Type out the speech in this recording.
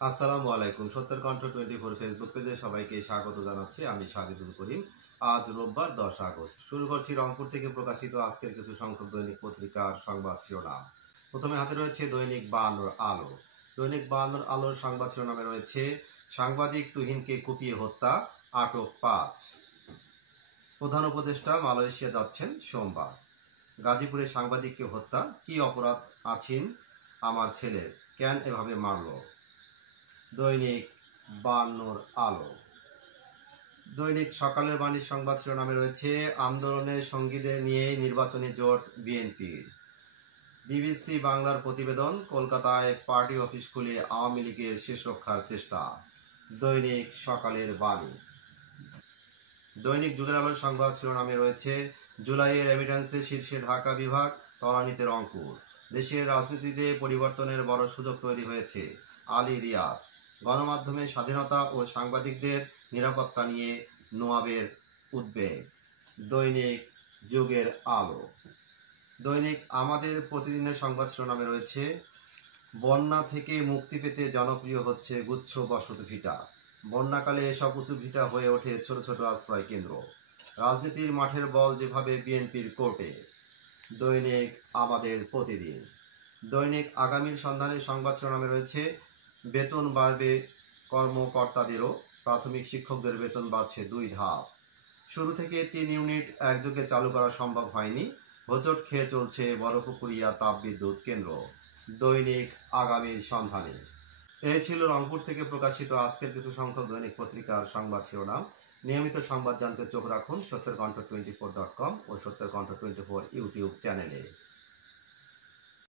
আসসালামু আলাইকুম। সত্যের কণ্ঠ 24 ফেসবুক পেজে সবাইকে স্বাগত জানাচ্ছি। আমি সাজিদুল করিম। আজ রোববার 10 আগস্ট। শুরু করছি রংপুর থেকে প্রকাশিত আজকের কিছু সংখ্যক দৈনিক পত্রিকার সংবাদ শিরোনাম। প্রথমে হাতে রয়েছে দৈনিক বায়ান্নর আলো। দৈনিক বায়ান্নর আলোর সংবাদ শিরোনামে রয়েছে সাংবাদিক তুহিনকে কুপিয়ে হত্যা, আটক 5। প্রধান উপদেষ্টা মালয়েশিয়া যাচ্ছেন সোমবার। গাজীপুরে সাংবাদিককে হত্যা, কি অপরাধ আছেন আমার ছেলের, কেন এভাবে মারল? দৈনিক বায়ান্নর আলো। দৈনিক সকালের বাণীর সংবাদ শিরোনামে রয়েছে আন্দোলনের সঙ্গীদের নিয়ে নির্বাচনী জোট বিএনপির। বিবিসি বাংলার প্রতিবেদন, কলকাতায় পার্টি অফিস খুলে আওয়ামী লীগের শেষ রক্ষার চেষ্টা। দৈনিক সকালের বাণী। দৈনিক যুগের আলোর সংবাদ শিরোনামে রয়েছে জুলাইয়ের রেমিট্যান্সে শীর্ষে ঢাকা বিভাগ, তলানিতে রংপুর। দেশের রাজনীতিতে পরিবর্তনের বড় সুযোগ তৈরি হয়েছে, আলী রিয়াজ। গণমাধ্যমের স্বাধীনতা ও সাংবাদিকদের নিরাপত্তা নিয়ে নোয়াবের উদ্বেগ। দৈনিক যুগের আলো। দৈনিক আমাদের প্রতিদিনের সংবাদ শিরোনামে রয়েছে বন্যা থেকে মুক্তি পেতে জনপ্রিয় হচ্ছে গুচ্ছ বসত ভিটা। বন্যাকালে এসব উঁচু ভিটা হয়ে ওঠে ছোট ছোট আশ্রয় কেন্দ্র। রাজনীতির মাঠের বল যেভাবে বিএনপির কোর্টে। দৈনিক আমাদের প্রতিদিন। দৈনিক আগামীর সন্ধানে সংবাদ শিরোনামে রয়েছে বেতন বাড়বে কর্মকর্তাদেরও, প্রাথমিক শিক্ষকদের বেতন বাড়ছে 2 ধাপ। শুরু থেকে 3 ইউনিট একযোগে চালু করা সম্ভব হয়নি, হোঁচট খেয়ে চলছে বড়পুকুরিয়া তাপবিদ্যুৎ কেন্দ্র। দৈনিক আগামীর সন্ধানে। এই ছিল রংপুর থেকে প্রকাশিত আজকের কিছু সংখ্যক দৈনিক পত্রিকার সংবাদ শিরোনাম। নিয়মিত সংবাদ জানতে চোখ রাখুন সত্যের কণ্ঠ 24.com ও সত্যের কণ্ঠ 24 ইউটিউব চ্যানেলে।